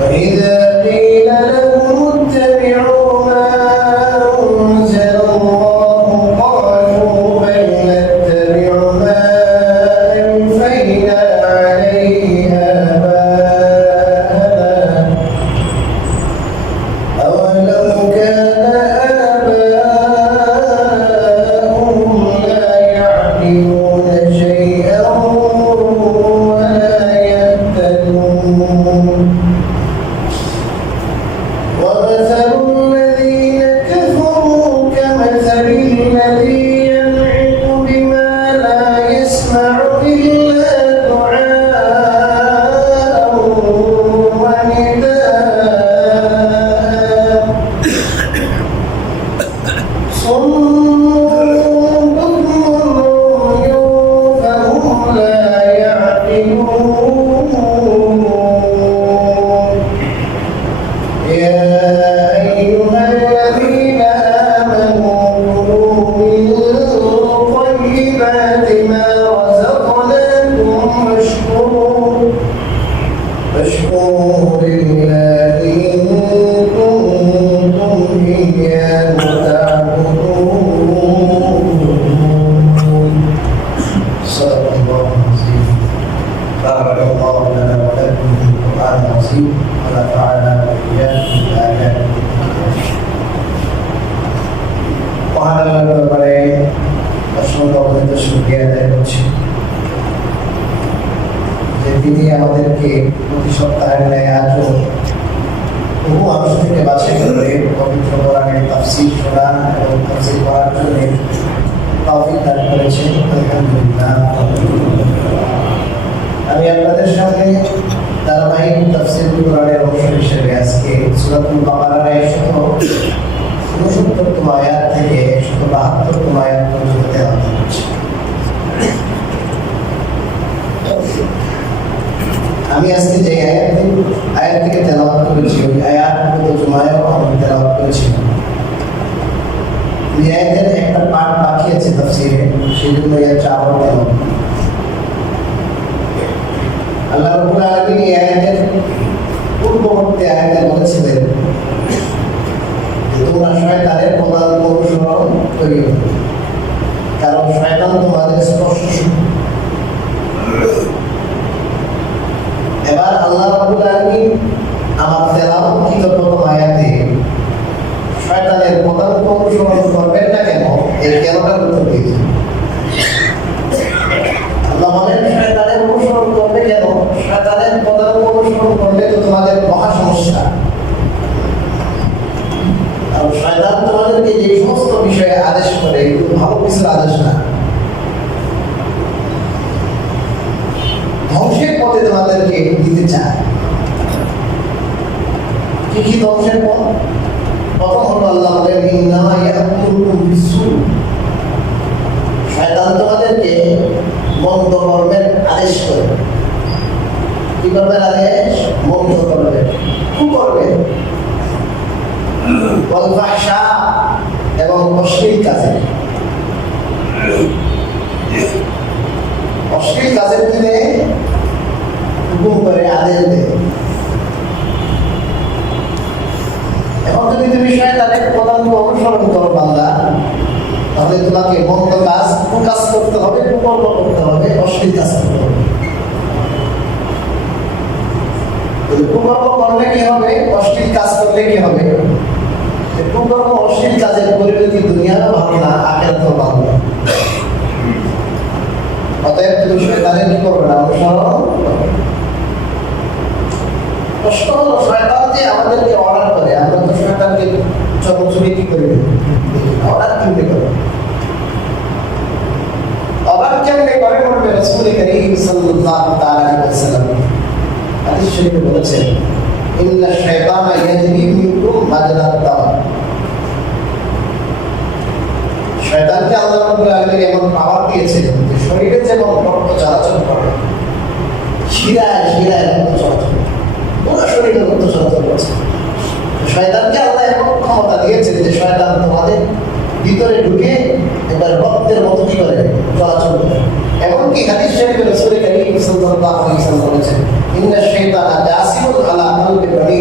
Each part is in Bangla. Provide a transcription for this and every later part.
وإذا قيل لهم اتبعوا ما أنزل الله قالوا بل نتبع ما ألفينا عليه آباءنا أولو كان آباؤهم لا يعقلون شيئا ولا يهتدون ومثل الذين كفروا كمثل الذي ينعق بما لا يسمع إلا دعاء ونداء صم بكم عمي فهم لا يعقلون يا أيها الذين آمنوا كلوا من طيبات ما رزقناكم واشكروا لله إن كنتم إياه تعبدون. صدق الله العظيم. بارك الله لنا ولكم في القرآن العظيم ونفعنا وإياكم بآياته মহান আল্লাহর দরবারে অসংখ্য অগণিত শুকরিয়া আদায় করছি যে তিনি আমাদেরকে প্রতি সপ্তাহের ন্যায় আজও বহু মানুষ থেকে বাছাই করে পবিত্র কোরআনের তাফসীর শোনা এবং তাফসীর করার জন্য তৌফিক দান করেছেন। আলহামদুলিল্লাহ। আমি আপনাদের সামনে ধারাবাহিক তাফসীর কোরআনের অংশ হিসেবে আজকে সূরাতুল বাকারার 169তম আয়াত থেকে 172তম আয়াত পর্যন্ত তেলাওয়াত করছি। আমি আজকে যে আয়াত থেকে তেলাওয়াত করেছি ওই আয়াত তর্জমায়ও আমি তেলাওয়াত করেছিলাম। এই আয়াতের একটা পার্ট বাকি আছে তাফসীরে, সেই জন্য এই আয়াতটা আবার তেলাওয়াত। আল্লাহ রাব্বুল আলামিন এই আয়াতের পূর্ববর্তী আয়াতে বলেছিলেন যে তোমরা শয়তানের প্রধান অনুসরণ করিও না, কারণ শয়তান তোমাদের স্পর্শ। এবার আল্লাহ রাব্বুল আলামিন আমার তেলাওয়াতকৃত প্রথম আয়াতে শয়তানের প্রধান অনুসরণ করবেন না কেন, এর কেনটার উত্তর দিয়েছেন। আল্লাহ বলেন শয়তানের অনুসরণ করবে কেন? শয়তানের প্রধান অনুসরণ করলে তো তোমাদের মহা সমস্যা। আর শয়তান তোমাদেরকে যে সমস্ত বিষয়ে আদেশ করে এগুলো ভালো কিছুর আদেশ না, ধ্বংসের পথে তোমাদেরকে দিতে চায়। কি কি ধ্বংসের পথ? প্রথম হলো আল্লাহ বলেন ইন্নামা ইয়াকুলুকুম বিসসু, শয়তান তোমাদেরকে মন্দ কর্মের আদেশ করে। কি কর্মের আদেশ? মন্দ কর্মের, কুকর্মের, ওয়াল ফাহশা এবং অশ্লীল কাজের। অশ্লীল কাজের দিনে হুকুম করে, আদেশ দেয়। এখন যদি তুমি শয়তানের প্রধান অনুসরণ করো বান্দা, তাহলে তোমাকে মন্দ কাজ, কুকাজ করতে হবে, কুকর্ম করতে হবে, অশ্লীল কাজ করতে হবে। কুকর্ম করলে কি হবে? অশ্লীল কাজ করলে কি হবে? কুকর্ম অশ্লীল কাজের পরিণতি দুনিয়ারও ভালো না, আখিরাতেও ভালো না। অতএব তুমি শয়তানের কি করবে না? অনুসরণ। প্রশ্ন হলো শয়তান যে আমাদেরকে অর্ডার করে, আমরা তো শয়তানকে চরমচুরি কি করে অর্ডার কিনতে করে। অর্ডার কেমনে করে করবে? রাসূল করিম সাল্লাল্লাহু আলাইহি ওয়াসাল্লাম হাদিস শরীফে বলেছেন ইন্না শাইতানা ইয়াজরি মিনকুম মাজরাত দাম। শয়তানকে আল্লাহ রাব্বুল আলামিন এমন পাওয়ার দিয়েছেন যে শরীরে যেমন রক্ত চলাচল করে, শিরায় শিরায় রক্ত চলাচল, পুরো শরীরে রক্ত চলাচল করছে। শয়তানকে আল্লাহ এমন ক্ষমতা দিয়েছেন যে শয়তান তোমাদের ভিতরে ঢুকে এবার রক্তের মতো কি করে চলাচল করে। এমনকি হাদিস শরীফে রাসূল করিম সাল্লাল্লাহু আলাইহি ওয়াসাল্লাম বলেছেন ইন্না শাইতানা জাসিমুন আলা কলবি বনি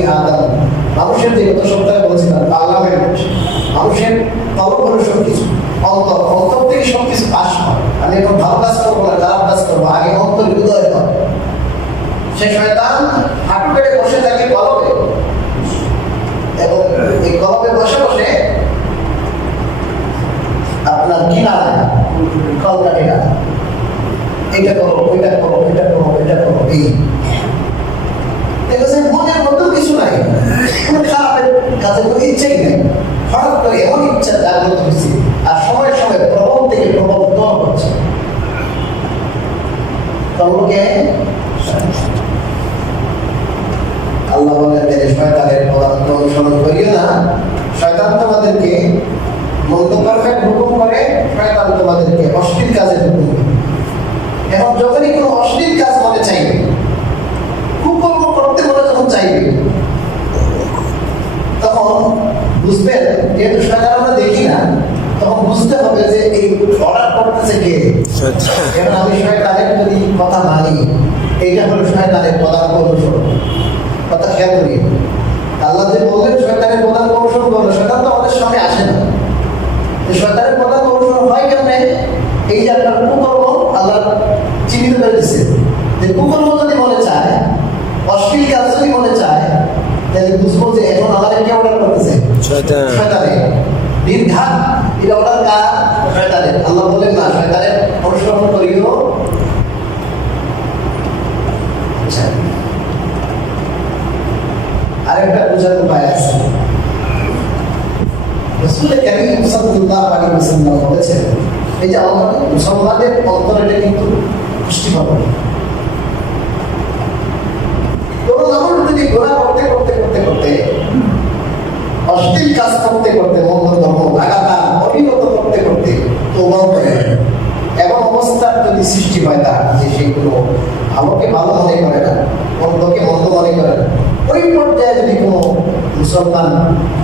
মানুষের যে গত সপ্তাহে বলেছিলাম পার্লামেন্ট, মানুষের তলব হলো সব কিছু, অন্তর, অন্তর থেকে সব কিছু পাস হয়। আমি এখন ভালো কাজ করবো না খারাপ কাজ করবো, আগে অন্তর হৃদয় হয়। সে শয়তান হাঁটু পেড়ে বসে থাকে কলবে, এবং এই কলবে বসে বসে আপনার কিনারা কলকাঠি না, এটা করো ওইটা করো এটা করো এটা করো, এই মনের মধ্যেও কিছু নাই, কোনো খারাপের কাজে কোনো ইচ্ছাই নেই। হঠাৎ করে এমন ইচ্ছা জাগ্রত হচ্ছে, আর সময় সময় প্রবল থেকে প্রবল দর হচ্ছে। তবুকে আল্লাহ বলেন শয়তানের পদার্থ অনুসরণ করিও না, শয়তান তোমাদেরকে মন্দ কর্মের হুকুম করে, শয়তান তোমাদেরকে অশ্লীল কাজের হুকুম করে। এখন যখনই কোনো অশ্লীল কাজ মনে চাইবে, কুকর্ম করতে মনে যখন চাইবে, তখন বুঝবেন, যেহেতু শয়তান আমরা দেখি না, তখন বুঝতে হবে যে এই অর্ডার করতেছে কে। এখন আমি শয়তানের যদি কথা মানি, এইটা হলো শয়তানের পদার্থ অনুসরণ। কথা খেয়াল করি, আল্লাহ যে বললেন শয়তানের পদার্থ অনুসরণ করলো, শয়তান তো আমাদের সামনে আসে না। শয়তানের পদার্থ অনুসরণ হয় কেমনে? এই যে আপনার কুকর্ম আল্লাহ চিহ্নিত করে দিচ্ছে, যে কুকর্ম যদি মনে চায়, অশ্লীল কাজ যদি মনে চায়, তাহলে বুঝবো যে এখন আমাদের কে অর্ডার করতেছে? শয়তানে। নির্ঘাত এটা অর্ডার কার? শয়তানের। আল্লাহ বলেন না শয়তানের অনুসরণ করিও। আচ্ছা, আরেকটা বোঝার উপায় আছে। রাসূল কারীম সাল্লাল্লাহু আলাইহি ওয়াসাল্লাম বলেছেন, এই যে আমাদের মুসলমানদের অন্তরে কিন্তু পুষ্টি পাবে। কোনো মানুষ যদি গোনা করতে করতে করতে করতে, অশ্লীল কাজ করতে করতে, মন্দ কর্ম লাগাতার অবিরত করতে করতে তওবা করে, এমন অবস্থার যদি সৃষ্টি হয় তার, যে সেগুলো ভালোকে ভালো মনে করে না, মন্দকে মন্দ মনে করে না, ওই পর্যায়ে যদি কোনো মুসলমান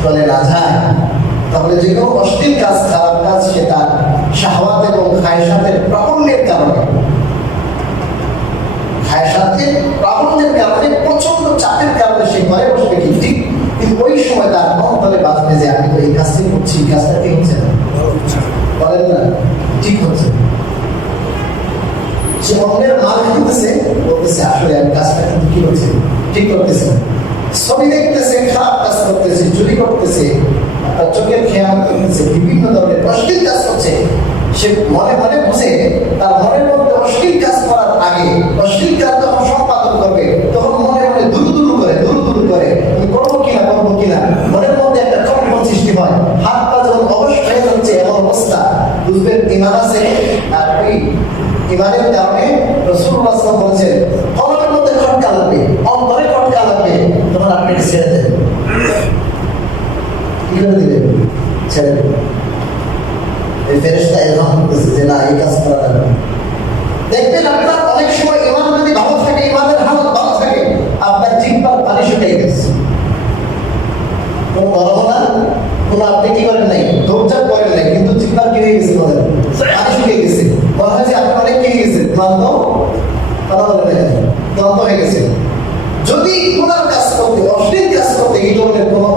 চলে না যায়, তাহলে যে কোনো অশ্লীল কাজ, খারাপ কাজ, সে তার শাহওয়াত এবং খায়সাতের প্রাবল্যের কারণে, খায়সাতের প্রাবল্যের কারণে, প্রচন্ড চাপের কারণে সে ঘরে বসবে ঠিক, কিন্তু ওই সময় তার অন্তরে বাজবে যে আমি তো এই কাজটি করছি, এই কাজটা ঠিক হচ্ছে না, বলেন না ঠিক হচ্ছে। সে অন্যের মাল খেতেছে, বলতেছে আসলে আমি কাজটা কিন্তু কি হচ্ছে, ঠিক করতেছে। ছবি দেখতেছে, খারাপ কাজ করতেছে, চুরি করতেছে, চোখের খেয়াল করতেছে, বিভিন্ন ধরনের অশ্লীল কাজ করছে। সে মনে মনে বুঝে, তার মনের মধ্যে অশ্লীল কাজ করার আগে, অশ্লীল কাজ যখন সম্পাদন করবে, তখন মনে মনে দুরু দুরু করে আমি করবো কিনা করবো কিনা, মনের মধ্যে একটা কম্পন সৃষ্টি হয়। হাত পা যখন অবশ হয়ে যাচ্ছে এমন অবস্থা, বুঝবেন ঈমান আছে। আর ওই ঈমানের কারণে রাসূলুল্লাহ সাল্লাল্লাহু আলাইহি ওয়াসাল্লাম বলেছেন, কলবের মধ্যে খটকা লাগবে, অন্তরে খটকা লাগবে, তখন আপনি ছেড়ে দেন। কি করে দিবেন? ছেড়ে দেবেন। এই ফেরেশতা ইলহাম করতেছে যে না, এই কাজ করা যাবে না। দেখবেন আপনার অনেক সময় ঈমান যদি ভালো থাকে, ঈমানের হালত ভালো থাকে, আপনার জিহ্বার পানি শুকিয়ে গেছে, কোনো গরম না, কোনো আপনি কি করেন নাই, ধৈর্য করেন নাই, কিন্তু জিহ্বার কি হয়ে গেছে, বলেন পানি শুকিয়ে গেছে, মনে হয় যে আপনি অনেক কি গেছে, ক্লান্ত, কথা বলে না, ক্লান্ত হয়ে গেছে। যদি গুনার কাজ করতে, অশ্লীল কাজ করতে এই ধরনের কোনো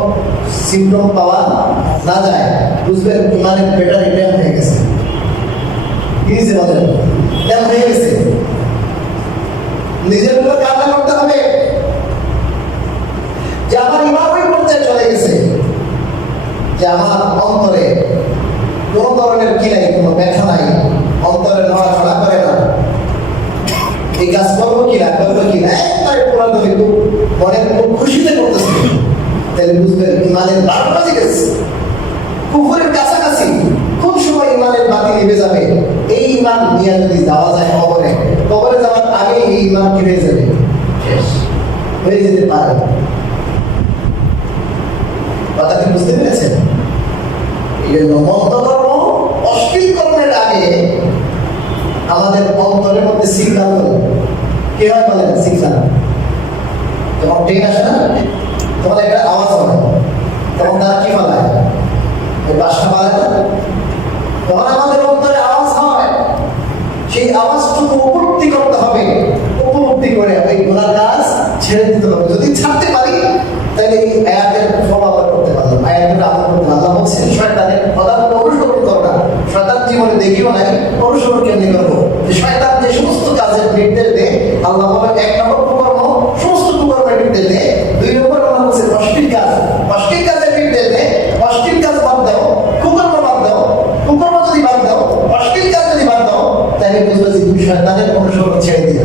সিমটম পাওয়া না যায়, বুঝবেন ঈমানের ব্যাটারি ড্যাম হয়ে গেছে। কি হয়েছে বলেন? ড্যাম হয়ে গেছে। নিজের উপর কান্না করতে হবে যে আমার ঈমান ওই পর্যায়ে চলে গেছে যে আমার অন্তরে কোনো ধরনের কি নাই, কোনো ব্যথা নাই, অন্তরে নড়াচড়া করে না, এই কাজ করবো কিনা করবো কিনা, একবারে পুরাতন মনের খুব খুশিতে করতেছে, তাহলে বুঝবেন ঈমানের বারো বাজে গেছে, কুফরের কাছাকাছি, খুব সময় ঈমানের বাতি নিভে যাবে। এই ঈমান নিয়ে যদি যাওয়া যায় কবরে, কবরে যাওয়ার আগে এই ঈমান কি হয়ে যাবে, শেষ হয়ে যেতে পারে। কথা কি বুঝতে পেরেছেন? এই জন্য মন্দ কর্ম, অশ্লীল কর্মের আগে আমাদের অন্তরের মধ্যে সিগন্যাল কি হয় বলেন? সিগন্যাল যখন ট্রেন আসে না, তখন একটা আওয়াজ হয়, তখন তারা কি পালায়, ওই বাসটা পালায় না, তখন আমাদের অন্তরে আওয়াজ হয়। সেই আওয়াজটুকু উপলব্ধি করতে হবে, উপলব্ধি করে ওই গুনার কাজ ছেড়ে দিতে হবে। যদি ছাড়তে পারি, তাহলে এই আয়াতের দেখিও নাই, অনুসরণ কেমনি করবো? শয়তান যে সমস্ত কাজের নির্দেশ দেয়, আল্লাহ বলেন 1 নম্বর কুকর্ম, সমস্ত কুকর্মের নির্দেশ দেয়। 2 নম্বর আল্লাহ বলছে অশ্লীল কাজ, অশ্লীল কাজের নির্দেশ দেয়। অশ্লীল কাজ বাদ দাও, কুকর্ম বাদ দাও। কুকর্ম যদি বাদ দাও, অশ্লীল কাজ যদি বাদ দাও, তাহলে বুঝবে যে তুমি শয়তানের অনুসরণ ছেড়ে দিলে।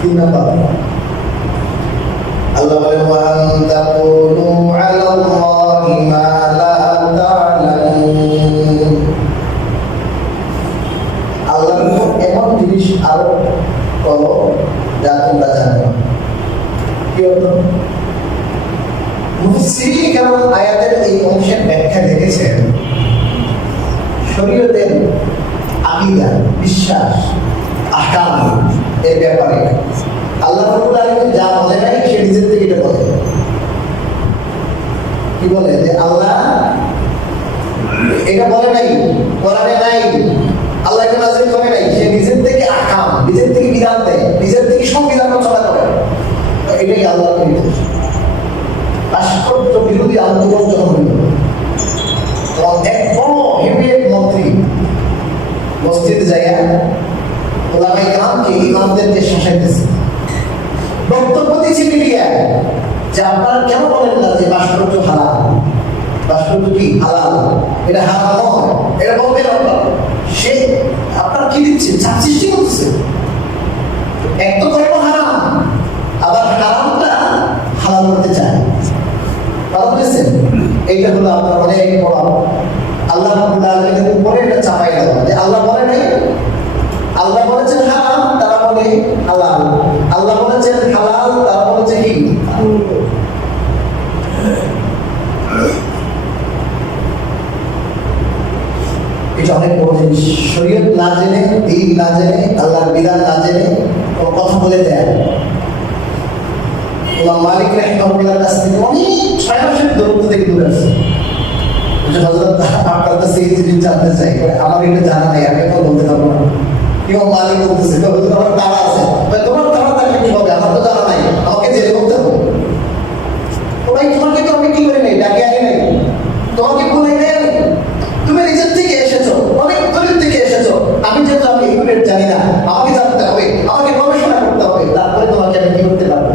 3 নম্বর আল্লাহ বলেন ওয়ান তাকুলু আলাল্লাহি মা লা তা'লামুন। আল্লাহর উপর এমন জিনিস আরোপ করো যা তোমরা জানো না। কি অর্থ? মুফাসসিরিন কেমন আয়াতের এই অংশের ব্যাখ্যা লিখেছেন, শরীয়তের আকীদা, বিশ্বাস, আহকাম এর ব্যাপারে আল্লাহ রাব্বুল আলামিন যা বলে নাই সে নিজের থেকে এটা বলে। কি বলে? যে আল্লাহ এটা বলে নাই, কোরআনে নাই, আল্লাহ এটা নাযিল করে নাই, সে নিজের থেকে আহকাম, নিজের থেকে বিধান দেয়, নিজের থেকে সংবিধান রচনা করে। এটাই আল্লাহর নির্দেশ। রাষ্ট্র বিরোধী আন্দোলন যখন হইল, তখন এক বড় হেভিয়েট মন্ত্রী মসজিদে যাইয়া ওলামায়ে কেরামকে, ইমামদেরকে শাসাইতেছে, বক্তব্য দিয়েছে মিডিয়ায় যে আপনারা কেন বলেন না যে ভাস্কর্য হালাল? ভাস্কর্য কি হালাল? এটা হারাম নয়, এটা বলবেন আপনারা। সে আপনার কি দিচ্ছেন? চাপ সৃষ্টি করতেছে। এক তো কর্ম হারাম, আবার হারামটা হালাল করতে চায়। কথা বুঝেছেন? এইটা হলো আপনার অনেক বড় আল্লাহ রাব্বুল আলামিনের উপরে এটা চাপাই দেওয়া, যে আল্লাহ বলে নাই, আল্লাহ বলেছেন হারাম, তারা বলে হালাল। আল্লাহ বলেছেন হালাল, তারা বলেছে কি? এটা অনেক বড় জিনিস। শরীয়ত না জেনে, দ্বীন না জেনে, আল্লাহর বিধান না জেনে কোনো কথা বলে দেয়। ইমাম মালিক রাহিমাহুল্লাহর কাছ থেকে অনেক 6 মাসের দূরত্ব থেকে দূরে আছে। হযরত আপনার কাছে এই জিনিস জানতে চাই, আমার এটা জানা নাই, আমি এখন বলতে পারবো না। ইমাম মালিক বলতেছে তোমার তারা আছে, তোমার তারা থাকলে কি হবে? আমার তো জানা নাই, আমাকে জেলে করতে হবে। ভাই তোমাকে তো আমি কি করে নেই, ডাকে আনি নাই, তোমাকে বলে নেই, তুমি নিজের থেকে এসেছো, অনেক দূরের থেকে এসেছো। আমি যেহেতু আমি এগুলো জানি না, আমাকে জানতে হবে, আমাকে গবেষণা করতে হবে, তারপরে তোমাকে আমি কি করতে পারবো।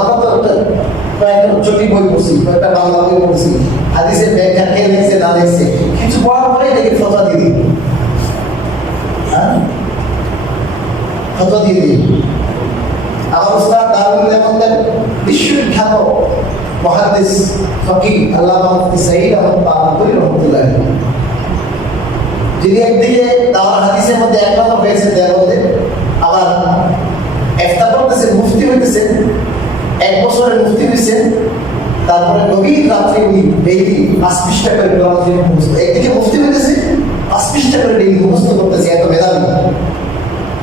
আমরা তো একটা ছোট বই পড়ছি, একটা বাংলা বই পড়ছি, হাদিসের ব্যাখ্যা কে লিখছে না লিখছে কিছু পড়ার পরে দেখি ফতোয়া দিয়ে দিই। ফতোয়া দিয়ে দিই। আমার উস্তাদ দারুল আলমের বিশ্ববিখ্যাত মুহাদ্দিস ফকিহ আল্লামা মুফতি সাঈদ আহমদ বাবুরি রহমাতুল্লাহ, যিনি একদিকে তাওরাত হাদিসের মধ্যে 1 নম্বর হয়েছে দেওবন্দে, আবার ইফতা করতেছেন, মুফতি হইতেছেন, 1 বছরের মুফতি হয়েছেন। তারপরে গভীর রাত্রে উনি ডেইলি 5 পৃষ্ঠা করে কোরআন শরীফ মুখস্থ, একদিকে মুফতি হইতেছে, 5 পৃষ্ঠা করে ডেইলি মুখস্থ করতেছে, এত মেধাবী।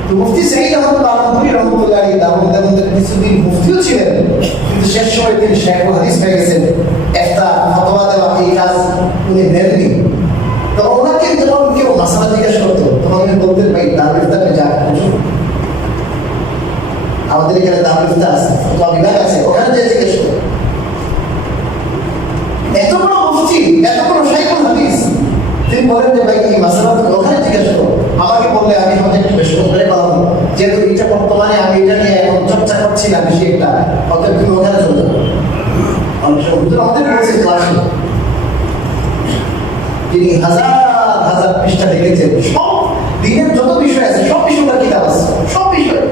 তো মুফতি সাঈদ আহমদ বাবুরি রহমাতুল্লাহ দারুল কিছুদিন মুফতিও ছিলেন, কিন্তু শেষ সময় তিনি শাইখুল হাদিস হয়ে গেছেন। ইফতা, ফতোয়া দেওয়া এই কাজ উনি নেননি। তো ওনাকে যখন কেউ মাসালা জিজ্ঞাসা করতো, তখন উনি বলতেন ভাই দারুল ইফতারে যা, আমাদের এখানে দারুল ইফতা আছে, ফতোয়া বিভাগ আছে, ওখানে যে জিজ্ঞেস করো। এত বড় মুফতি, এত বড় শাইখুল হাদিস, তিনি বলেন যে ভাই এই মাসালা ওখানে জিজ্ঞাসা করো, আমাকে বললে আমি হয়তো একটু বেশ করে পারবো, যেহেতু এটা বর্তমানে আমি এটা নিয়ে এখন চর্চা করছি না বেশি একটা, অতএব তুমি ওখানে চলে যাবো। অনেক সময় আমাদের বলছে ক্লাসে তিনি হাজার হাজার পৃষ্ঠা লিখেছেন, সব দিনের যত বিষয় আছে সব বিষয়টার কিতাব আছে, সব বিষয়।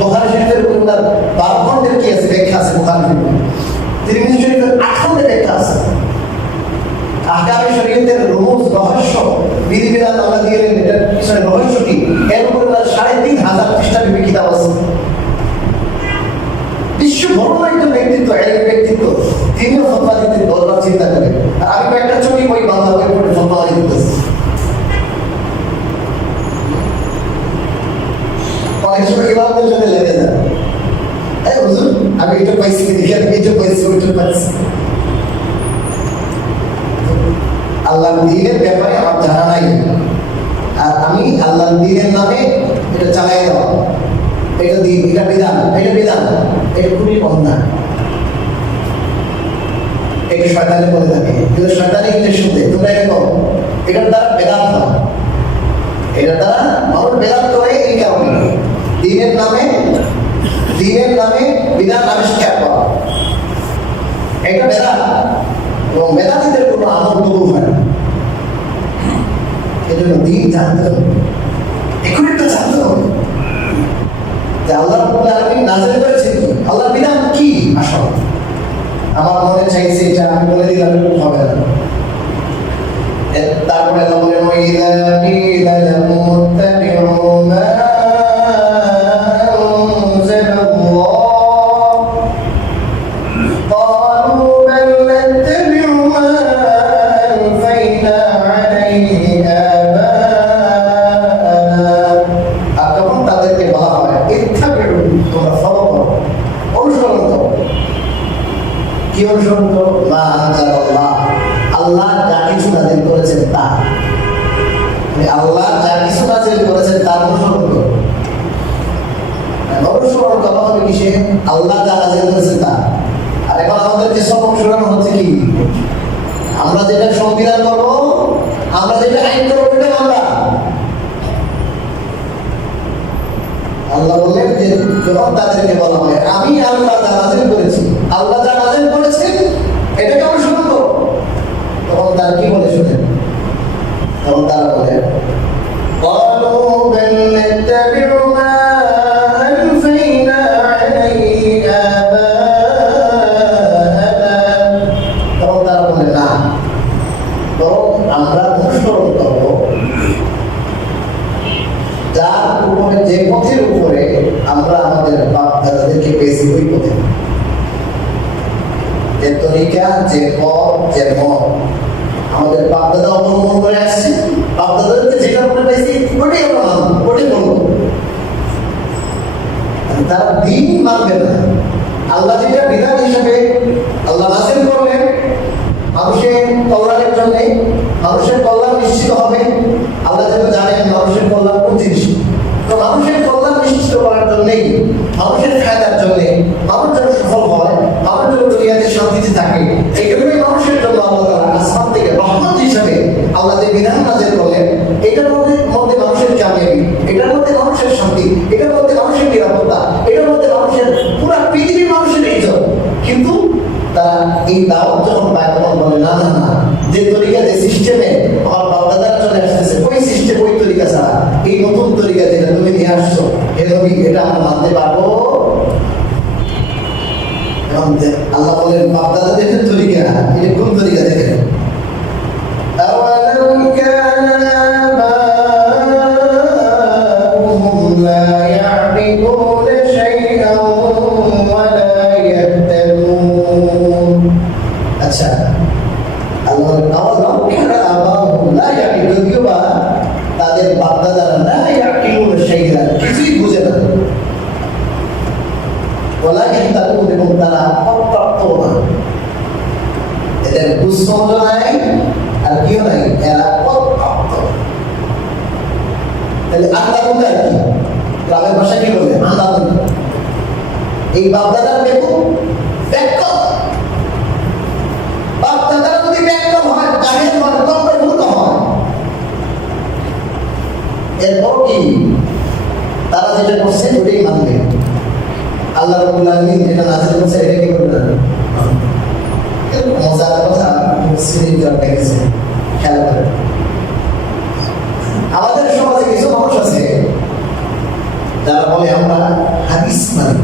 বুখারী শরীফের উপর তার 12 খণ্ডের কি আছে, ব্যাখ্যা আছে বুখারী শরীফে। তিরমিজি শরীফের 8 খণ্ডের ব্যাখ্যা আছে। আহকামে শরীয়তের রুমুজ, রহস্য, বিধিবিধান আল্লাহ দিলেন, এটার পিছনে রহস্য কি, এর উপরে তার 3500 পৃষ্ঠা কিতাব আছে। বিশ্ব বড় একজন ব্যক্তিত্ব, এক ব্যক্তিত্ব, তিনিও ফতোয়া দিতে দরবার চিন্তা করেন। আর আমি কয়েকটা ছোট বই বাংলা বই পড়ে ফতোয়া দিতেছি। অনেক সময় ইমামদের সাথে লেগে যায়, এই হুজুর আমি এটা পাইছি, এখানে এটা পাইছি, ওইটা পাইছি। আল্লাহর দ্বীনের ব্যাপারে আমার জানা নাই, আর আমি আল্লাহর দ্বীনের নামে এটা চালাই দেওয়া, এটা দ্বীন, এটা বিধান, এটা বিধান, এটা খুবই অন্যায়। এটা শয়তানে বলে থাকে, কিন্তু শয়তানি কিন্তু শুনতে তোমরা এটা করো, এটার দ্বারা বেদাত হয়। এটা দ্বারা মানুষ বেদাত করে এই কারণে দিনের নামে বিধান আবিষ্কার করা, এটা বেদাত। এবং বেদাতীদের কোনো আমল কবুল হয় না। এই জন্য দিন জানতে হবে, এখন একটা জানতে হবে যে আল্লাহ রাব্বুল আলামিন নাযিল করেছেন কি, আল্লাহর বিধান কি। আসলে আমার মনে চাইছে এটা আমি বলে দিলাম হবে না। তারপরে আল্লাহ বলেন ওয়াইযা কিলা লাহুম ইত্তাবিউ মা আনজালাল্লাহ ক্বালু বাল নাত্তাবিউ মা আলফাইনা আলাইহি আবা'ানা। আর তখন তাদেরকে বলা হয় ইত্তাবিউ, তোমরা ফলো করো, অনুসরণ করো। কি অনুসরণ করো? মা আনজালাল্লাহ, আল্লাহ যা কিছু নাযিল করেছেন তা, আল্লাহ যা কিছু নাযিল করেছেন তার অনুসরণ করো। অনুসরণ করা হবে কিসে? আল্লাহ যা নাযিল করেছেন তা। আর এখন আমাদেরকে সবক শোনানো হচ্ছে কি, আমরা যেটা সংবিধান করবো, আমরা যেটা আইন করবো, এটা আমরা। আল্লাহ বললেন যে যখন তাদেরকে বলা হয় আমি আল্লাহ যা নাযিল করেছি, আল্লাহ যা নাযিল করেছেন এটাকে অনুসরণ করো, তখন তারা কি বলে শুনেন? তখন তারা বলে قالوا بل نتبع ما ألفينا عليه آباءنا। তখন তারা বলে না, বরং আমরা অনুসরণ করব যার উপরে, যে পথের উপরে আমরা আমাদের বাপ দাদাদেরকে পেয়েছি ওই পথে, যে তরিকা, যে পথ, যে মত আমাদের বাপ দাদা অবলম্বন করে আসছে, বাপ দাদাদেরকে যেটা করে পেয়েছি ওটাই আমরা মানব, ওটাই বলবো। তারা দিন মানবে না। আল্লাহ যেটা বিধান হিসেবে আল্লাহ নাযিল করলেন মানুষের কল্যাণের জন্য, মানুষের কল্যাণ নিশ্চিত হবে। আল্লাহ যেটা জানেন মানুষের কল্যাণ কোন জিনিস, তো মানুষের কল্যাণ নিশ্চিত করার জন্যই, মানুষের ফায়দার জন্য, মানুষ যেন সফল হয়, মানুষ যেন দুনিয়াতে শান্তিতে থাকে, এই জন্যই মানুষের জন্য আল্লাহ তাআলা আসমান থেকে রহমত হিসেবে আল্লাহ যে বিধান নাযিল করলেন, এটার মধ্যে মানুষের কামিয়াবি, এটার মধ্যে মানুষের শান্তি, এটার মধ্যে মানুষের নিরাপত্তা, এটার মধ্যে মানুষের পুরো পৃথিবীর মানুষের ইজ্জত। কিন্তু তারা এই দাওয়াত যখন পায় তখন বলে না না না, যে তরিকা, যে সিস্টেমে আমার বাপ দাদারা চলে আসতেছে ওই সিস্টেম, ওই তরিকা ছাড়া এই নতুন তরিকা যেটা তুমি নিয়ে আসছো হে নবী, এটা আমরা মানতে পারবো। এবং আল্লাহ বলেন বাপ দাদাদের তরিকা, এটা কোন তরিকা দেখেন? أَوَلَوْ كَانَ آبَاؤُهُمْ لَا يَعْقِلُونَ شَيْئًا وَلَا يَهْتَدُونَ। আচ্ছা, আল্লাহ আওয়ালাউ কানা আবাউহুম লা ইয়াকিলুন, যদিও বা তাদের বাপ দাদারা লা ইয়াকিলুন শাইআন, কিছুই বুঝে না, ওয়ালা ইয়াহতাদুন, এবং তারা পথপ্রাপ্ত না, এদের বুঝ নাই আর কিও নাই, এরা পথপ্রাপ্ত। তাহলে আল্লাহ কোথায় কি? গ্রামের ভাষায় কি বলে? আল্লাহ এই বাপ দাদার বেকুব ব্যাখ্যা, বাপ দাদারা যদি ব্যাখ্যা হয়, জাহেল হয়, কম্পের হয়, এরপর কি তারা যেটা করছে ওটাই মানবে। আল্লাহ রাব্বুল আলামিন যেটা নাযিল করছে এটা কি করবে না? মজার কথা মুফাসসিরিনরা দেখেছে, খেয়াল করে। আমাদের সমাজে কিছু মানুষ আছে যারা বলে আমরা হাদিস মানি,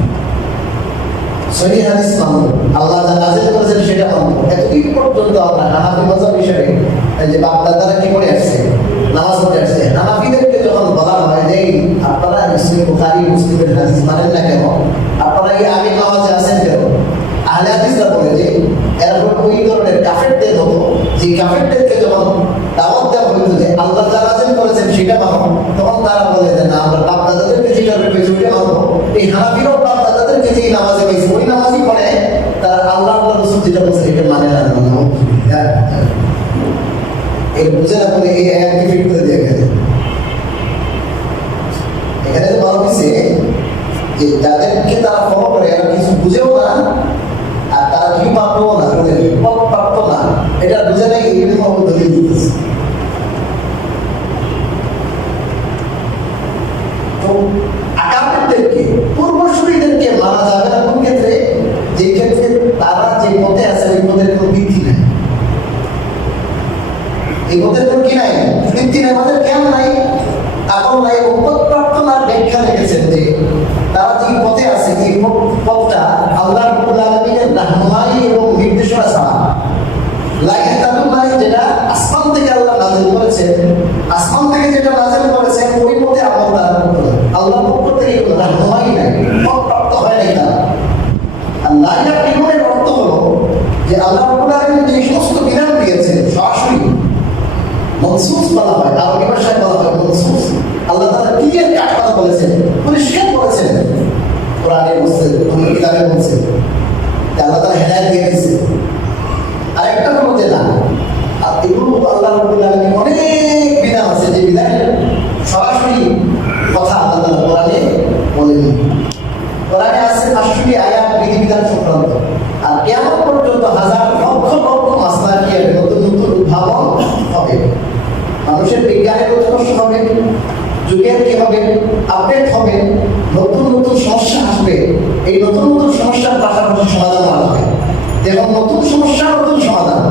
সহিহ হাদিস মানব, আল্লাহ যা নাযিল করেছেন সেটা মানব। এতদিন পর্যন্ত আমরা হানাফি মাযহাব হিসেবে এই যে বাপ দাদারা কি করে আসছে, নামাজ পড়ে আসছে, হানাফিদেরকে যখন বলা হয় যে আপনারা বুখারী মুসলিমের হাদিস মানেন না কেন, আপনারা এই আগে নামাজে আছেন কেন, আহলে হাদিসরা বলে যে এরকম ওই ধরনের কাফেরদের হতো, যে কাফেরদেরকে যখন দাওয়াত দেওয়া হইতো যে আল্লাহ যা নাযিল করেছেন সেটা মানো, তখন তারা বলে যে না, আমরা বাপ দাদাদেরকে যেটা পেয়েছি ওইটা মানবো। এই হানাফিরাও বাপ দাদাদেরকে যেই নামাজে পেয়েছে ওই নামাজই পড়ে, তারা আল্লাহ রাসূল যেটা বলছে এটা মানে না। এই বুঝে না বলে এই আয়াতকে ফিট করে দিয়ে গেছে। এখানে তো বলা হয়েছে যে যাদেরকে তারা ফলো করে এরা কিছু বুঝেও না, আর তারা কি পারবো না, পারতো না, এটা বুঝে নেই, এরকম দলিল দিতেছে। তারা যে পথে আছে ওই পথের কোনো ভিত্তি নাই, এই পথের কোনো কি নাই, ভিত্তি নাই, আমাদের জ্ঞান নাই, আকল নাই। প্রার্থনার ব্যাখ্যা রেখেছেন যে তারা যে পথে আছে এই পথটা আল্লাহ রাব্বুল আলামিনের রাহমানি এবং নির্দেশনা ছাড়া যেটা আসমান থেকে আল্লাহ নাযিল করেছেন, আসমান থেকে যেটা নাযিল করেছেন ওই পথে আমল তারা করতে হবে। আল্লাহর পক্ষ থেকে কোনো রাহমানি নাই, প্রাপ্ত হয় নাই তারা। আর লাইলা বিধানের অর্থ হলো যে আল্লাহ রাব্বুল আলামিন যে সমস্ত বিধান দিয়েছেন সরাসরি মনসুস বলা হয়, আরবি ভাষায় বলা হয় মনসুস। আল্লাহ তাআলা ক্লিয়ার কাট কথা বলেছেন, পরিষ্কার বলেছেন, কোরআনে বলছে, অন্য কিতাবে বলছে, আল্লাহ তাআলা হেদায়েত দিয়ে দিয়েছে। আর একটা হলো যে না, এগুলো আল্লাহ রাব্বুল আলামিন অনেক বিধান আছে যে বিধানের সরাসরি কথা আল্লাহ তাআলা কোরআনে বলেনি। কোরআনে আছে ৮০টি আয়াত বিধিবিধান সংক্রান্ত, আর কিয়ামত পর্যন্ত হাজার লক্ষ লক্ষ মাসলা কি হবে, নতুন নতুন উদ্ভাবন হবে, মানুষের বিজ্ঞানের উৎকর্ষ হবে, যুগের কি হবে, আপডেট হবে, নতুন নতুন সমস্যা আসবে। এই নতুন নতুন সমস্যার পাশাপাশি সমাধান আসবে। এখন নতুন সমস্যা নতুন সমাধান।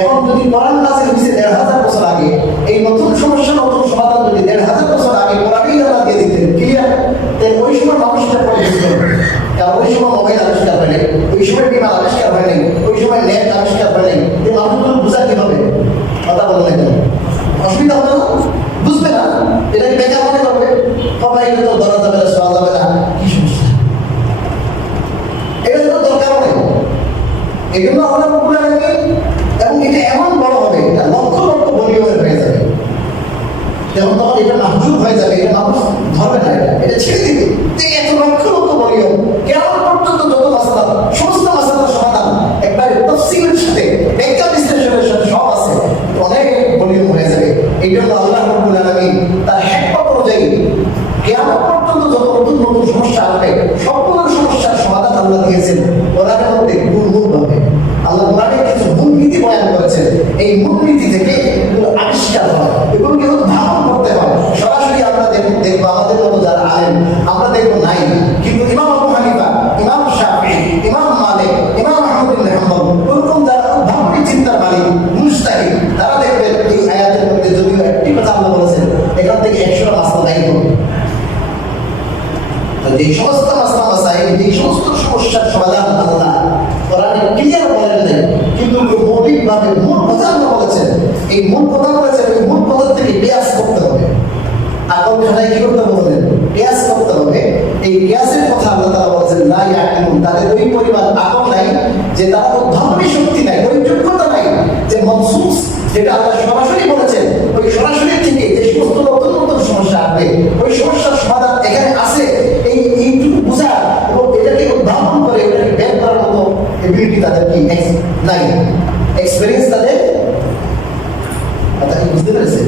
এখন যদি কোরআন নাযিল হয়েছে ১৫০০ বছর আগে, এই নতুন সমস্যা নতুন সমাধান যদি ১৫০০ বছর আগে কোরআনই আল্লাহ দিয়ে দিতেন, ক্লিয়ার, তাহলে ওই সময় মানুষটা পরিচিত, কারণ ওই সময় মোবাইল আবিষ্কার হয়নি, ওই সময় বিমান আবিষ্কার হয়নি, ওই সময় নেট আবিষ্কার হয়নি, এই মানুষগুলো বোঝা কি হবে? কথা বলে না কেন? অসুবিধা হবে না, বুঝবে না, এটাকে বেকার মনে করবে, সবাই তো ধরা যাবে না, শোয়া যাবে না, কি সমস্যা? এটা তো দরকার নেই। এই জন্য আমরা বলে রাখি, এবং এটা এমন বড় হবে, এটা লক্ষ লক্ষ ভলিউমের হয়ে যাবে, যেমন তখন এটা মাহজুব হয়ে যাবে, এটা মানুষ ধরবে না, এটা ছেড়ে দিবে। এত লক্ষ লক্ষ ভলিউম, কেমন পর্যন্ত যত মাসলা, সমস্ত মাসলার সমাধান একবারে তফসিলের সাথে, ব্যাখ্যা বিশ্লেষণের সাথে সব আছে, অনেক ভলিউম হয়ে যাবে। এই জন্য আল্লাহ রাব্বুল আলামিন তার হিকমত অনুযায়ী কিয়ামত পর্যন্ত যত নতুন নতুন সমস্যা আসবে, সবগুলো সমস্যার সমাধান আল্লাহ দিয়েছেন কোরআনের মধ্যে গুণগুণভাবে। আল্লাহ কোরআনে কিছু মূলনীতি বয়ান করেছেন, এই মূলনীতি থেকে এগুলো আবিষ্কার হয়, এগুলোকে উদ্ভাবন করতে হয়। সরাসরি আমরা দেখবো আমাদের মতো যারা আলেম আমরা দেখবো নাই, কিন্তু ইমাম আবু হানিফা, ইমাম শাফিঈ, ইমাম মালিক, ইমাম আহমদ ইবনে হাম্বল, এরকম যারা উদ্ভাবনী চিন্তার মালিক, মুজতাহিদ, তারা দেখবেন এই আয়াতের মধ্যে যদিও একটি কথা আল্লাহ বলেছেন, এখান থেকে ১০০টা মাসলা দায়ী হবে। যে সমস্ত মাসলা মাসাইল, যে সমস্ত সমস্যার সমাধান আল্লাহ কোরআনে ক্লিয়ার বলেন নাই, কিন্তু মৌলিকভাবে মূল কথা আল্লাহ বলেছেন। এই মূল কথা বলেছেন, এই মূল কথা থেকে কিয়াস করতে হবে। আকল খানায় কি করতে হবে বলেন? কিয়াস করতে হবে। এই কিয়াসের কথা আল্লাহ তাআলা বলেছেন লা ইয়াকিলুন, তাদের ওই পরিমাণ আকল নাই, যে তারা উদ্ভাবনী শক্তি নাই, ওই যোগ্যতা নাই, যে মনসুস যেটা আল্লাহ সরাসরি বলেছেন, ওই সরাসরি থেকে যে সমস্ত নতুন নতুন সমস্যা আসবে, ওই সমস্যার সমাধান এখানে আছে, এইটুকু বোঝা এবং এটাকে উদ্ভাবন করে এটাকে বের করার মতো এবিলিটি তাদের কি নাই, এক্সপেরিয়েন্স তাদের। কথা কি বুঝতে পেরেছেন?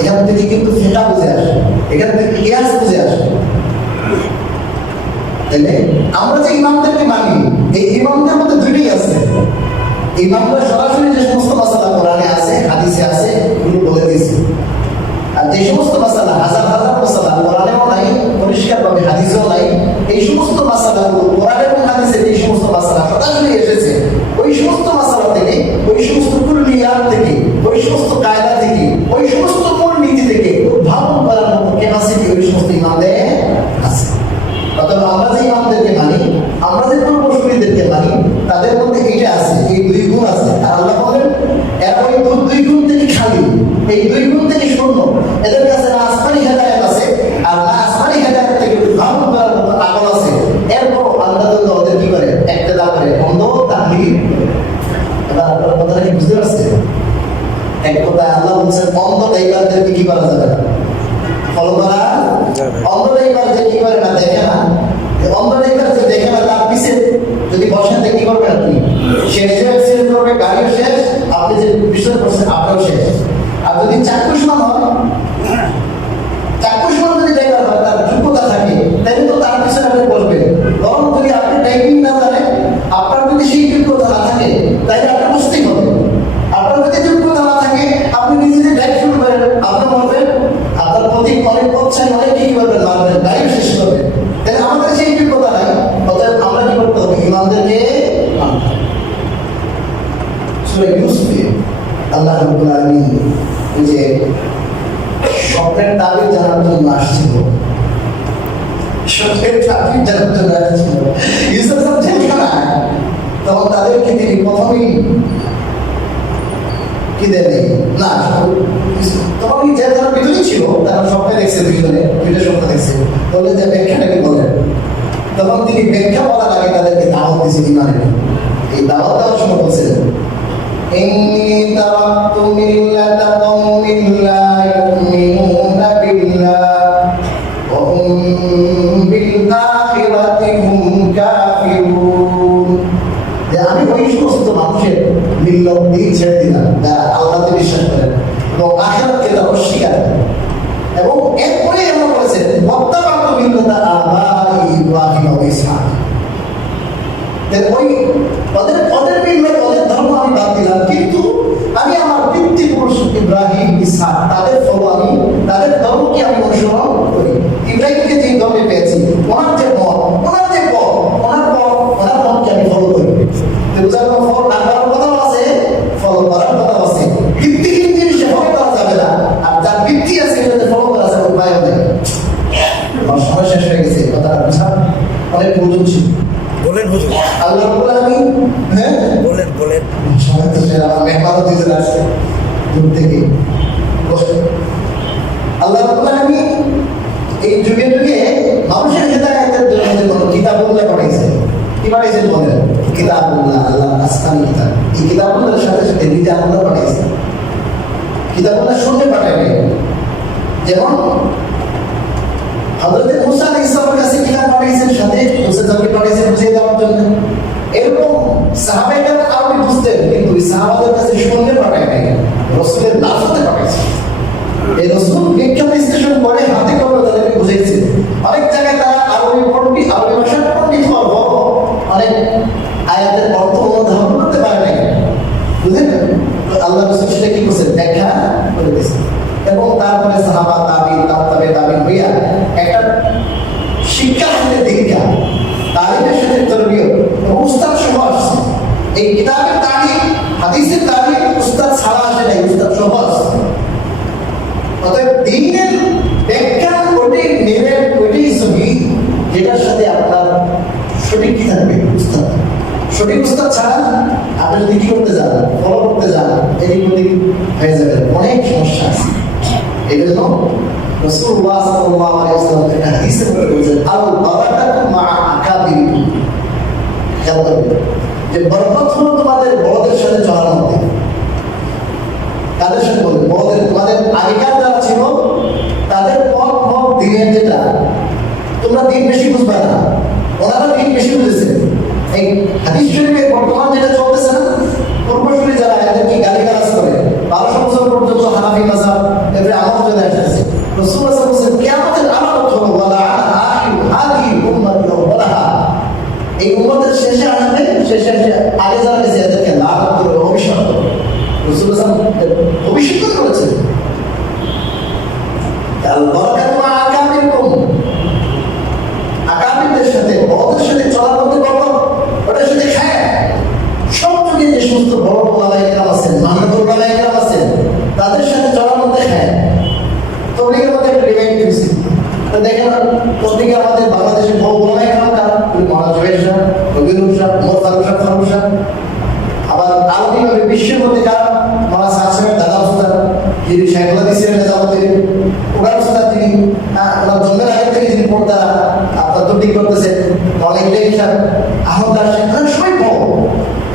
এখান থেকে কিন্তু সেটা বুঝে আসে, এখান থেকে কিয়াস বুঝে আসে। তাহলে আমরা যে ইমামদেরকে মানি, এই ইমামদের মধ্যে দুইটাই আছে। ইমামরা সরাসরি যে সমস্ত মাসালা কোরআনে আছে, হাদিসে আছে, এগুলো বলে দিয়েছে। আর যে সমস্ত মাসালা হাজার হাজার মাসালা কোরআনেও নাই, পরিষ্কারভাবে হাদিসেও নাই, এই সমস্ত মাসালাগুলো কোরআন এবং হাদিসে যে সমস্ত মাসালা সরাসরি এসেছে, ওই সমস্ত মাসালা থেকে, ওই সমস্ত কুল্লিয়াত থেকে, ওই সমস্ত কায়দা থেকে, ওই সমস্ত মূলনীতি থেকে উদ্ভাবন করার মতো ক্যাপাসিটি ওই সমস্ত ইমামদের আছে। অর্থাৎ আমরা যে ইমামদেরকে মানি, আমরা যে পূর্বসূরীদেরকে মানি, তাদের মধ্যে এইটা আছে, এই দুই গুণ আছে। আর আল্লাহ বলেন এরা ওই দুই গুণ থেকে খালি, এই দুই গুণ থেকে শূন্য। এদের কাছে না আসমানি হেদায়েত আছে, আর না আসমানি হেদায়েত থেকে উদ্ভাবন করার মতো আকল আছে। এরপর আল্লাহ তো ওদের কি করে, ইক্তেদা করে, অন্ধ তাকলিদ। এবার আপনারা কথাটা কি বুঝতে পারছেন? এক কথায় আল্লাহ বলছেন অন্ধ ড্রাইভারদেরকে কি করা যাবে না, ফলো করা। অন্ধ ড্রাইভার যে কি করে না, দেখে না, অন্ধ ড্রাইভার যে দেখে না, তার পিছে যদি বসেন কি করবেন আপনি? সে নিজে অ্যাক্সিডেন্ট করবে, গাড়িও শেষ, আপনি যে বিষয় করছেন আপনারও শেষ। আর যদি চাক্ষুষমান হয়, চাক্ষুষমান যদি ড্রাইভার হয়, তার যোগ্যতা থাকে, তাহলে তো তার পিছনে আপনি বসবেন। বরং যদি আপনি ড্রাইভিং না জানেন, আপনার যদি সেই যোগ্যতা না থাকে, তাহলে আপনি বুঝতেই হবে। আপনার যদি যোগ্যতা না থাকে, আপনি নিজে ড্রাইভ শুরু করেন, আপনি বলবেন আপনার প্রতি অনেক পথছাই, অনেক কি করবেন, মারবেন, গাড়ি শেষ করবেন। তাহলে আমাদের সেই যোগ্যতা নাই। অতএব আমরা কি করতে হবে? ইমামদেরকে সূরা ইউসুফে আল্লাহ রাব্বুল আলামিন ওই যে স্বপ্নের তাবির জানার জন্য আসছিল, স্বপ্নের তাবির জানার জন্য আসছিল ইউসুফ সব জেলখানায়, তখন তাদেরকে তিনি প্রথমেই কি দেন না, তখন জেলখানার ভিতরেই ছিল, তারা স্বপ্নে দেখছে দুইজনে, দুইটা স্বপ্ন দেখছে, বললেন যে ব্যাখ্যাটা কি বলেন। তখন তিনি ব্যাখ্যা বলার আগে তাদেরকে দাওয়াত দিয়েছেন ইমানের। এই দাওয়াত দেওয়ার সময় বলছেন إني تركت ملة قوم لا يؤمنون بالله وهم بالآخرة هم كافرون। যে আমি ওই সমস্ত মানুষের মিল্লত দিন ছেড়ে দিলাম যারা আল্লাহতে বিশ্বাস করেন এবং আখিরাতকে তারা অস্বীকার করে। এবং এরপরে আমরা বলেছেন ওয়াত্তাবা'তু মিল্লাতা আবাই ইব্রাহিম ওয়া ইসহাক, ওই ওদের মিল্লত ওদের ধর্ম আমি বাদ দিলাম, কিন্তু আমি আমার পিতৃপুরুষ ইব্রাহিম ইসহাক তাদের ফলো আমি, তাদের ধর্মকে আমি অনুসরণ করি। ইব্রাহিমকে যে ধর্মে পেয়েছি, ওনার যে মত, ওনার যে পথ, ওনার মতকে আমি ফলো করি। বুঝার কোনো ফল না করার কথাও আছে, ফলো করার কথাও আছে। ভিত্তিহীন জিনিসে ফলো করা যাবে না, আর যার ভিত্তি আছে সেটাতে ফলো করা যাবে উপায়ও নেই। আমার সময় শেষ হয়ে গেছে, কথাটা বুঝা অনেক প্রয়োজন ছিল। বলেন হুজুর, আল্লাহ রাব্বুল আলামিন বলেন সময় তো শেষ, আমার মেহমানও দুজন আসছে দূর থেকে। আল্লাহ রাব্বুল আলামিন এই যুগে যুগে মানুষের হেদায়েতের জন্য যে কোনো কিতাবুল্লাহ পাঠাইছেন। কি পাঠাইছেন বলেন? কিতাবুল্লাহ, আল্লাহ আসমানি কিতাব। এই কিতাবুল্লাহর সাথে সাথে কিতাবুল্লাহ পাঠাইছেন। কিতাবুল্লাহ শুনে পাঠাইবেন, যেমন হযরত মুসা আলাইহিস সালামের কাছে কিতাব পাঠিয়েছেন, সাথে মুসাকে পাঠিয়েছেন বুঝিয়ে দেওয়ার জন্য। এরকম সাহাবাইরা আরবি বুঝতেন, কিন্তু ওই সাহাবাদের কাছে শুনতে পাঠায় নাই, রাসূলের লাফতে পাঠাইছে। এই রাসূল বিখ্যাত বিশ্লেষণ করে হাতে কলমে তাদেরকে বুঝাইছে। অনেক জায়গায় তারা আরবি ভাষার পণ্ডিত হওয়ার বড় অনেক আয়াতের অর্থ অনুধাবন করতে পারে নাই, বুঝলেন? আল্লাহ রাসূল সেটা কি করছেন, ব্যাখ্যা করে দিয়েছেন। এবং তারপরে সাহাবা তাবিন হইয়া একটা শিক্ষা হাতে দীক্ষা, তালিমের সাথে তরবিয়ত এবং উস্তাদ সহ আসছে। এই কিতাবের তালিম, হাদিসের তালিম উস্তাদ ছাড়া আসে নাই, উস্তাদ সহ আসছে। অতএব দ্বীনের ব্যাখ্যা ওটাই নেবেন, ওটাই সহি, যেটার সাথে আপনার সঠিক কি থাকবে, উস্তাদ। সঠিক উস্তাদ ছাড়া আপনি যদি কি করতে যান, ফলো করতে যান, এদিক ওদিক হয়ে যাবে, অনেক সমস্যা আছে। এই জন্য রাসূলুল্লাহ সাল্লাল্লাহু আলাইহি ওয়াসাল্লাম একটা হাদিসে বলেছেন, আল বারাকাতু মা'a আকাবিরিকুম, খেয়াল করবেন যে বরকত হলো তোমাদের বড়দের সাথে চলার মধ্যে। তাদের সাথে বলবে বড়দের, তোমাদের আগেকার যারা ছিল তাদের পথ দিনের যেটা, তোমরা দিন বেশি বুঝবে না, ওনারা দিন বেশি বুঝেছে। এই হাদিস শরীফে বর্তমান যেটা চলতেছে না, পূর্বসূরি যারা এদেরকে গালিগালাজ করে, 1200 বছর পর্যন্ত হানাফি মাযহাব এবারে আমল চলে আসছে। রাসূলুল্লাহ সাল্লাল্লাহু আলাইহি ওয়াসাল্লাম কিয়ামতের আলামত হলো ওয়ালা আখির হাদিহি উম্মতি ওয়ালাহা, এই উম্মতের শেষে আসবে, শেষে আগে যারা গেছে এদেরকে লানত করে অভিশাপ করবে। রাসূলুল্লাহ সাল্লাল্লাহু আলাইহি ওয়াসাল্লাম অভিশাপ করেছেন। আল বারাকাতু মা আকাবিরকুম, আকাবিরদের সাথে বড়দের সাথে চলার মধ্যে বরকত, ওটার সাথে খায়। সব যুগে যে সমস্ত বড় ওলামায়ে কেরাম আছেন, মানবর ওলামায়ে কেরাম আছেন, তাদের সাথে চলার মধ্যে খায়। তবলিগের মধ্যে একটা ডিবেট হয়েছে, তো দেখেন তবলিগে আমাদের বাংলাদেশে বড় ওলামায়ে কেরাম কারা, মাওলানা জুবাইর সাহেব, রবিউল সাহেব, ওমর ফারুক সাহেব। আবার আরবিভাবে বিশ্বের মধ্যে কারা, মাওলানা সাদ সাহেব দাদা উস্তাদ, যিনি শাইখুল হাদিসের নেজামতে ওনার উস্তাদ, তিনি ওনার জন্মের আগে থেকে যিনি পড়তা আপনার তবলিগ করতেছেন, মাওলানা ইব্রাহিম সাহেব, আহমদ সাহেব, সবাই বড়।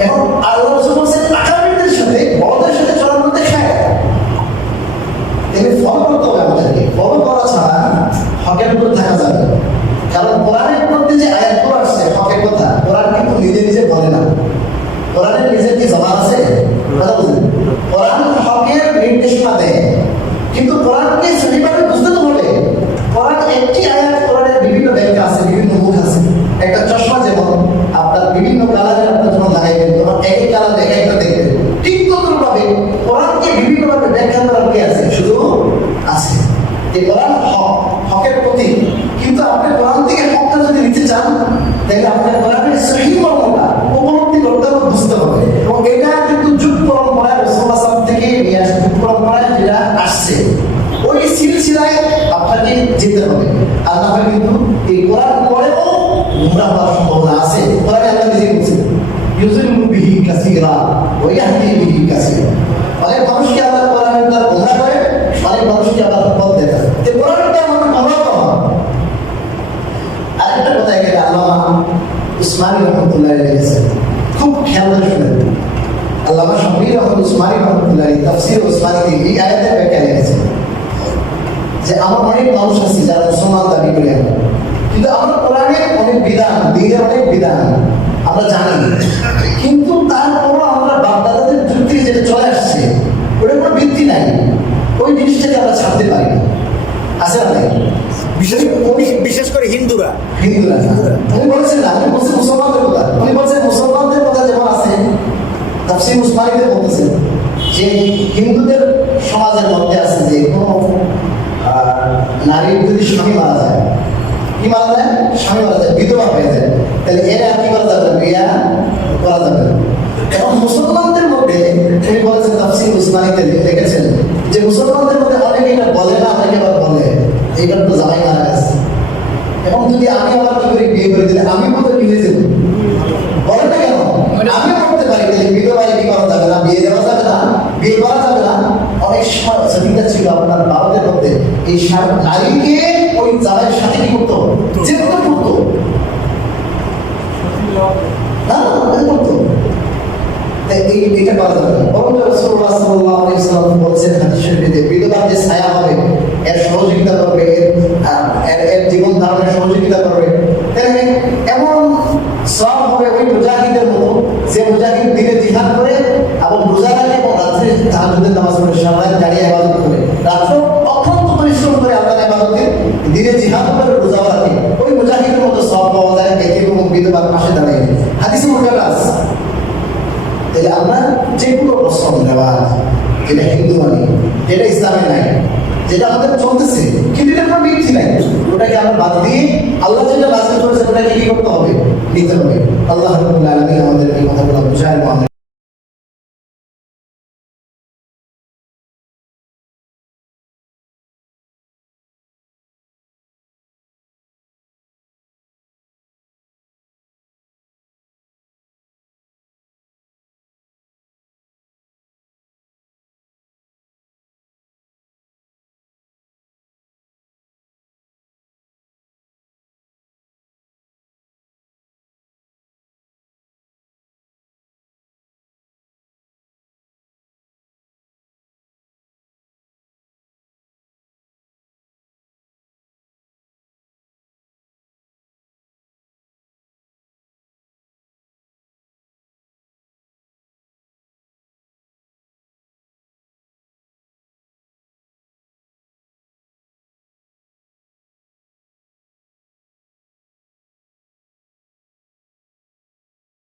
এখন আল্লাহ রাসূল বলেছেন আকাবিরদের সাথে বড়দের সাথে চলার মধ্যে খায়। ফলো করতে হবে আমাদেরকে, ফলো করা ছাড়া হকের উপর থাকা যাবে। কারণ কোরআনের মধ্যে যে আয়াতগুলো আসছে হকের কথা, কোরআন কিন্তু নিজে নিজে বলে না। কোরআনের নিজের কি জবান আছে? কথা বুঝলেন? কোরআন হকের নির্দেশনা দেয়, কিন্তু কোরআনকে সঠিকভাবে বুঝতে তো হবে। কোরআন একটি আয়াত, কোরআনের বিভিন্ন ব্যাখ্যা আছে, বিভিন্ন মুখ আছে। একটা চশমা যেমন আপনার বিভিন্ন কালারের আপনার যখন লাগাইবেন তখন এক এক কালার এক একটা দেখবেন, ঠিক ততভাবে কোরআনকে বিভিন্নভাবে ব্যাখ্যা করার কি আছে, শুধু আছে। এই কোরআন হক, হকের প্রতীক, কিন্তু আপনি কোরআন থেকে হকটা যদি নিতে চান তাহলে আপনার কোরআনের সহিহ মর্মটা উপলব্ধি করতে কাসীরা ওয়া ইয়াহদি বিহি কাসীরা। অনেক মানুষকে আল্লাহ কোরআনের দ্বারা গোমরাহ করে, অনেক মানুষকে আল্লাহ পথ দেখায়। তো কোরআনের দ্বারা আমরা গোমরাহ করা। আরেকটা কথা এখানে আল্লামা উসমানী রহমতুল্লাহ লিখেছেন, খুব খেয়াল করে শুনেন। আল্লামা শফিউর রহমান উসমানী রহমতুল্লাহ তাফসীর উসমানীতে এই আয়াতের ব্যাখ্যা লিখেছেন যে আমার অনেক মানুষ আছে যারা মুসলমান দাবি করি আমরা, কিন্তু আমরা কোরআনের অনেক বিধান, দ্বীনের অনেক বিধান আমরা জানি, কিন্তু তারপরও আমরা বাপদাদাদের যুগ থেকে যেটা চলে আসছে ওটার কোনো ভিত্তি নাই, ওই জিনিসটাকে আমরা ছাড়তে পারি না। আছে না নাই? বিশেষ করে হিন্দুরা হিন্দুরা উনি বলছেন না, উনি বলছেন মুসলমানদের কথা। উনি বলছেন মুসলমানদের কথা যেমন আছে, তাফসীর উসমানীতে বলতেছেন যে হিন্দুদের সমাজের মধ্যে আছে যে কোনো নারীর যদি স্বামী মারা যায়, কি মারা যায়? স্বামী মারা যায়, বিধবা হয়ে যায়, তাহলে এরা কি করা যাবে না? বিয়া করা যাবে না। এবং মুসলমানদের মধ্যে উনি বলেছেন, তাফসীর উসমানীতে লিখেছেন যে মুসলমানদের মধ্যে অনেকে এটা বলে না, অনেকে আবার বলে এইবার তো জামাই মারা গেছে, এবং যদি আমি আবার কি করে বিয়ে করে দিলে আমি মতো বিয়ে দেব, বলে না কেন? আমি করতে পারি, তাহলে বিধবাই কি করা যাবে না? বিয়ে দেওয়া যাবে না? বিয়ে করা যাবে না? অনেক সুবিধা ছিল আপনার ভারতের মধ্যে, এই নারীকে ওই জামাইয়ের সাথে কি করতো? যেতে করতো না, করতো। এটা করা যাবে না। বরং রাসূলুল্লাহ সাল্লাল্লাহু আলাইহি ওয়াসাল্লাম বলেছেন হাদিস শরীফে, বিধবার যে ছায়া হবে এর সহযোগিতা করবে, এর জীবন ধারণের সহযোগিতা করবে, তাহলে এমন সওয়াব হবে ওই মুজাহিদের মতো, যে মুজাহিদ দিনে জিহাদ করে এবং রোজা রাখে এবং রাত্রে তাহাজ্জুদের নামাজ পড়ে, সারা রাত দাঁড়িয়ে ইবাদত করে, রাত্রে অত্যন্ত পরিশ্রম করে আল্লাহর ইবাদতে, দিনে জিহাদ করে, রোজা রাখে, ওই মুজাহিদের মতো সওয়াব পাওয়া যায় এতিম এবং বিধবার পাশে দাঁড়িয়ে। হাদিসে উল্লেখ আছে। তাহলে আমরা যে কোনো রসম রেওয়াজ যেটা হিন্দু মানে, যেটা ইসলামে নাই, যেটা আমাদের চলতেছে কিন্তু এটা কোনো ভিত্তি নাই, ওটাকে আমরা বাদ দিয়ে আল্লাহ যেটা রাজি করেছে ওটাকে কি করতে হবে? নিতে হবে। আল্লাহ